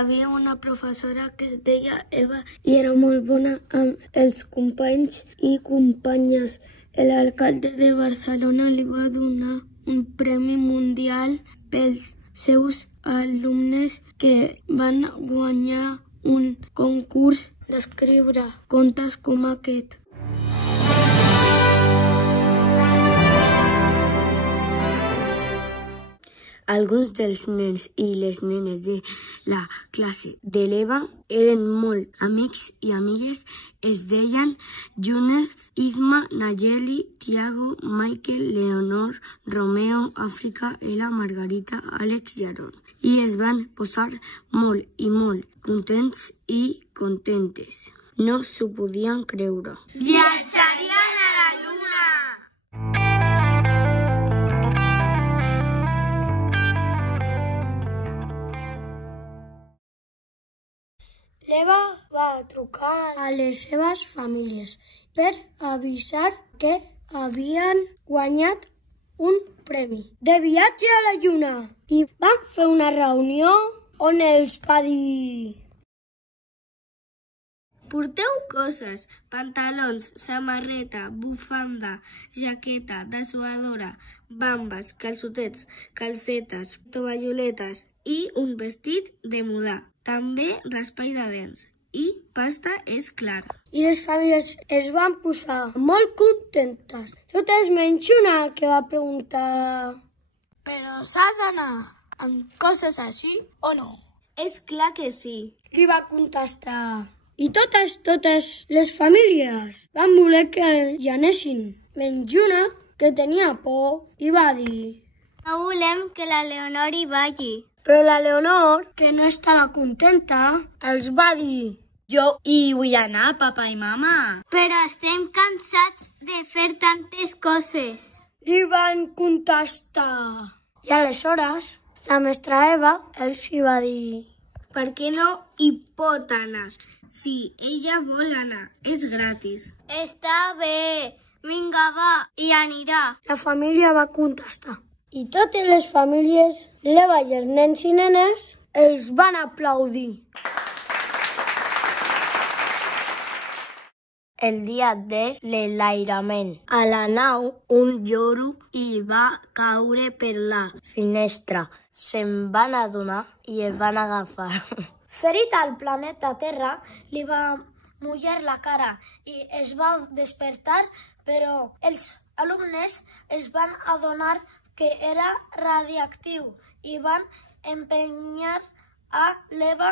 havia una professora que es deia Eva i era molt bona amb els companys i companyes. L'alcalde de Barcelona li va donar un premi mundial pels seus alumnes que van guanyar un concurs d'escriure contes com aquest. Alguns dels nens i les nenes de la classe de l'Eva eren molt amics i amigues. Es deien Younes, Isma, Nayeli, Tiago, Michael, Leonor, Romeo, Àfrica, Ella, Margarita, Àlex i Aaron. I es van posar molt i molt contents i contentes. No s'ho podien creure. Viatjarien a la Lluna! L'Eva va trucar a les seves famílies per avisar que havien guanyat un premi de viatge a la Lluna i van fer una reunió on els va dir: porteu coses, pantalons, samarreta, bufanda, jaqueta, dessuadora, bambes, calçotets, calcetes, tovalloletes i un vestit de mudar. També raspall de dents i pasta és clara. I les famílies es van posar molt contentes. Totes menys una que va preguntar: però s'ha d'anar amb coses així o no? És clar que sí, li va contestar. I totes les famílies van voler que hi anessin, menys una que tenia por i va dir: no volem que la Leonor hi vagi. Però la Leonor, que no estava contenta, els va dir: jo hi vull anar, papa i mama. Però estem cansats de fer tantes coses. Li van contestar. I aleshores, la mestra Eva els hi va dir: per què no hi pot anar? Si ella vol anar, és gratis. Està bé, vinga va, hi anirà. La família va contestar. I totes les famílies, l'Eva i els nens i nenes, els van aplaudir. El dia de l'enlairament. A la nau, un lloro hi va caure per la finestra. Se'n van adonar i el van agafar. Ferit al planeta Terra, li va mullar la cara i es va despertar, però els alumnes es van adonar que era radiactiu i van empenyar a l'Eva.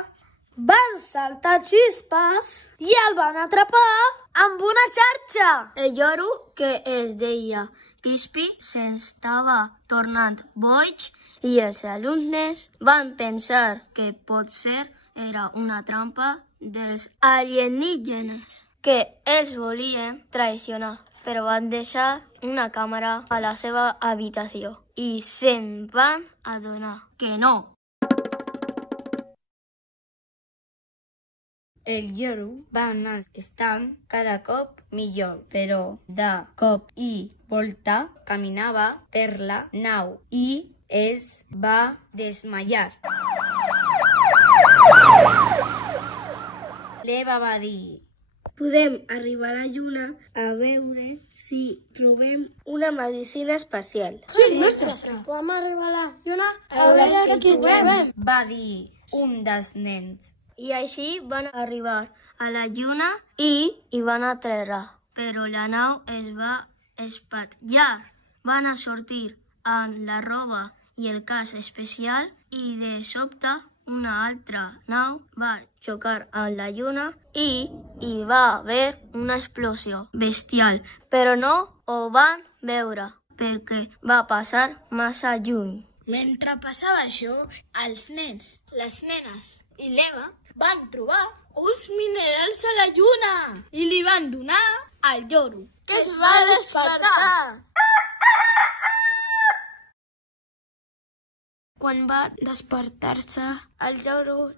Van saltar xispes i el van atrapar amb una xarxa. El lloro, que es deia Crispy, s'estava tornant boig i els alumnes van pensar que potser era una trampa dels alienígenes que els volien traicionar. Però van deixar una càmera a la seva habitació i se'n van adonar que no. El lloro va anar estant cada cop millor, però de cop i volta caminava per la nau i es va desmaiar. L'Eva va dir: podem arribar a la Lluna a veure si trobem una medicina especial. Sí, mestre. Podem arribar a la Lluna a veure què trobem, va dir un dels nens. I així van arribar a la Lluna i hi van aterrar. Però la nau es va espatllar. Van a sortir amb la roba i el cas especial i de sobte una altra nau va xocar amb la Lluna i hi va haver una explosió bestial, però no ho van veure perquè va passar massa lluny. Mentre passava això, els nens, les nenes i l'Eva van trobar uns minerals a la Lluna i li van donar al lloro, que es va despertar. Quan va despertar-se, el lloro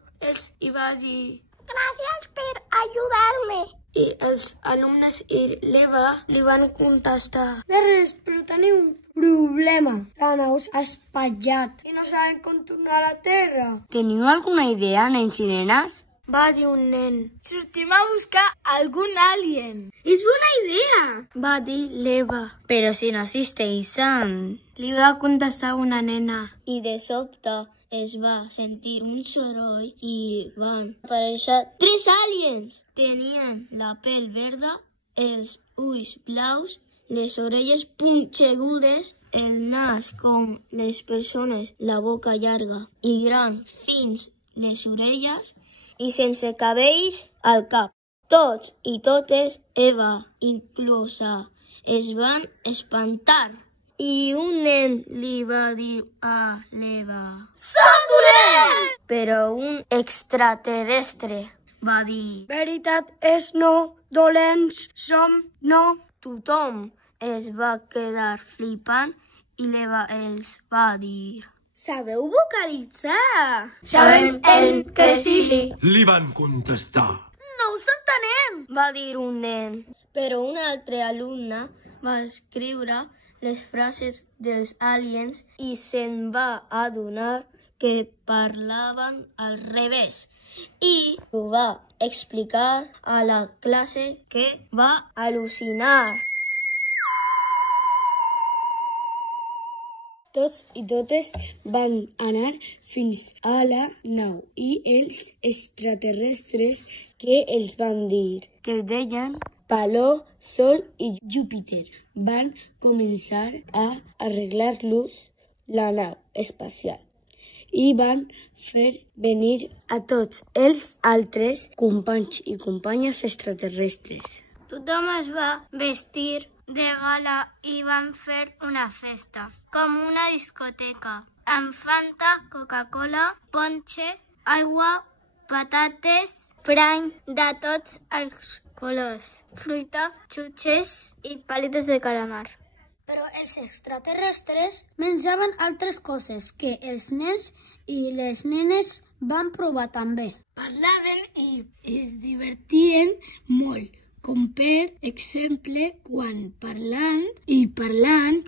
hi va dir: gràcies per ajudar-me. I els alumnes i l'Eva li van contestar: de res, però Però tenim un problema. La nau s'ha espatllat i no sabem com tornar a la Terra. Teniu alguna idea, nens i nenes? Va dir un nen. Sortim a buscar algun alien. És bona idea, va dir l'Eva. Però si no existeixen. Li va contestar una nena. I de sobte es va sentir un soroll i van aparèixer 3 aliens. Tenien la pell verda, els ulls blaus, les orelles punxegudes, el nas com les persones, la boca llarga i gran fins les orelles i sense cabells al cap. Tots i totes, Eva inclosa, es van espantar. I un nen li va dir a l'Eva: «Són dolents!» Però un extraterrestre va dir: «Veritat és no, dolents som no». Tothom es va quedar flipant i l'Eva els va dir: «Sabeu vocalitzar?» «Sabem que sí». Li van contestar. «No us entenem», va dir un nen. Però un altre alumne va escriure les frases dels aliens i se'n va adonar que parlaven al revés. I ho va explicar a la classe, que va al·lucinar. Tots i totes van anar fins a la nau i els extraterrestres que els van dir que es deien Paló, Sol i Júpiter van començar a arreglar-los la nau espacial i van fer venir a tots els altres companys i companyes extraterrestres. Tothom es va vestir de gala i van fer una festa, com una discoteca, amb Fanta, Coca-Cola, ponche, aigua, patates, prany de tots els colors, fruita, xutxes i paletes de calamar. Però els extraterrestres menjaven altres coses que els nens i les nenes van provar també. Parlaven i es divertien molt, com per exemple quan parlant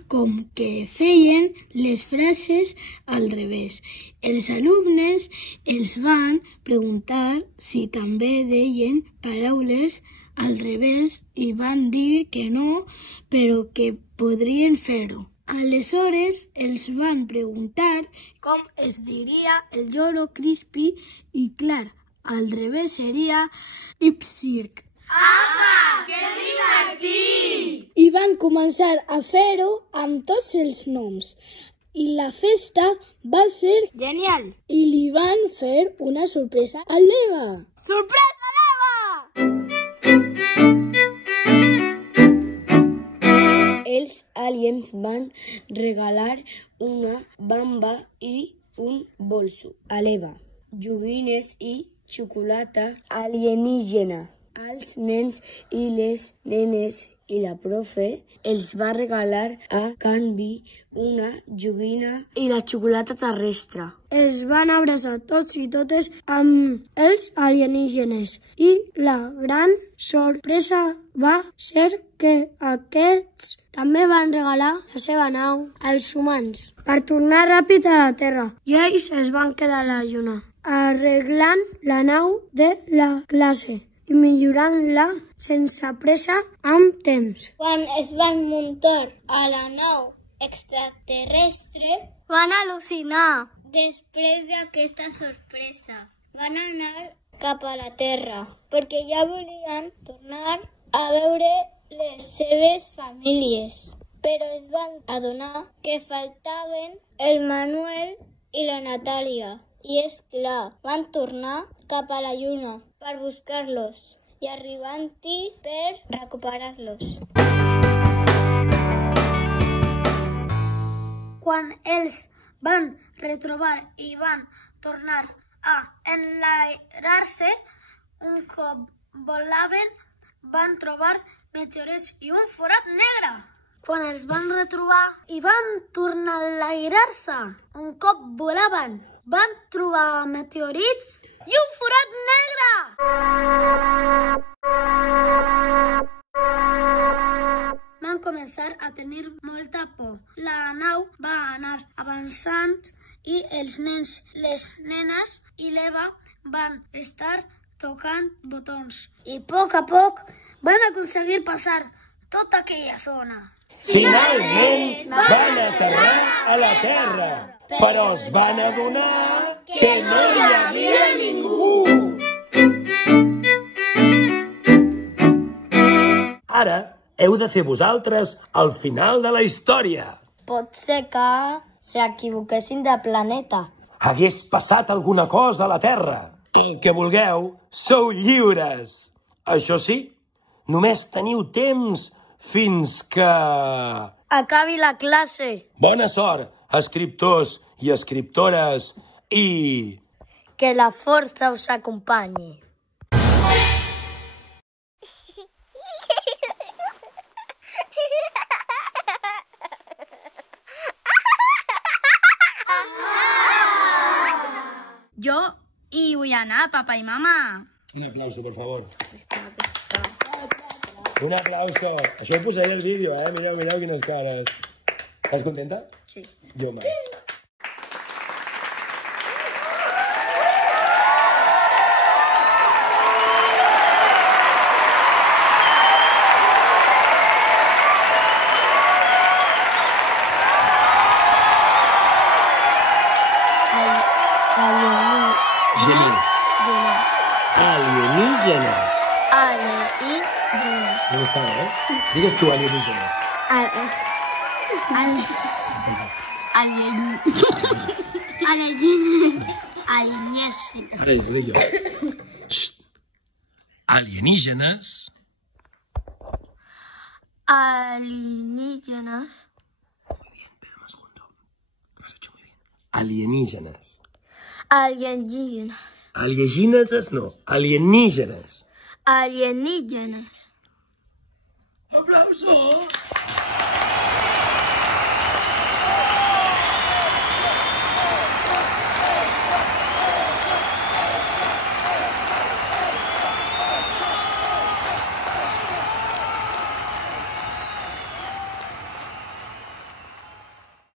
com que feien les frases al revés. Els alumnes els van preguntar si també deien paraules al revés i van dir que no, però que podrien fer-ho. Aleshores els van preguntar com es diria el lloro crispy i clar, al revés seria Ipsirc. Apa, que divertit! I van començar a fer-ho amb tots els noms. I la festa va ser Genial! I li van fer una sorpresa a l'Eva. Sorpresa, l'Eva! Els aliens van regalar una bamba i un bolso a l'Eva, joguines i xocolata alienígena. Als nens i les nenes i la profe els va regalar a canvi una joguina i la xocolata terrestre. Es van abraçar tots i totes amb els alienígenes i la gran sorpresa va ser que aquests també van regalar la seva nau als humans per tornar ràpid a la Terra i ells es van quedar a la lluna arreglant la nau de la classe i millorant-la sense pressa amb temps. Quan es van muntar a la nau extraterrestre, van al·lucinar. Després d'aquesta sorpresa, van anar cap a la Terra, perquè ja volien tornar a veure les seves famílies. Però es van adonar que faltaven el Manuel i la Natàlia. I és clar, van tornar cap a la lluna per buscar-los i arribant-hi per recuperar-los. Quan els van retrobar i van tornar a enlairar-se, un cop volaven, van trobar meteorits i un forat negre. Quan els van retrobar i van tornar a enlairar-se, un cop volaven, van trobar meteorits i un forat negre! Van començar a tenir molta por. La nau va anar avançant i els nens, les nenes i l'Eva van estar tocant botons. I a poc van aconseguir passar tota aquella zona. Finalment van aterrar a la Terra, però es van adonar que no hi havia ningú. Ara heu de fer vosaltres el final de la història. Pot ser que s'equivoquessin de planeta. Hagués passat alguna cosa a la Terra. El que vulgueu, sou lliures. Això sí, només teniu temps fins que... Acabi la classe. Bona sort, escriptors i escriptores, i... Que la força us acompanyi. Jo hi vull anar, papa i mama. Un aplauso, por favor. Un aplauso. Això ho posaré al vídeo, Mireu quines cares. Estàs contenta? Sí. Jo més. Alienígenas. No lo sabe, Digues tu, alienígenas. Ara ho dic jo. Alienígenas. Alienígenas. Muy bien, pero más junto. Lo has hecho muy bien. Alienígenas. Alienígenas. Alienígenas no, alienígenas. Alienígenas. ¡Aplauso!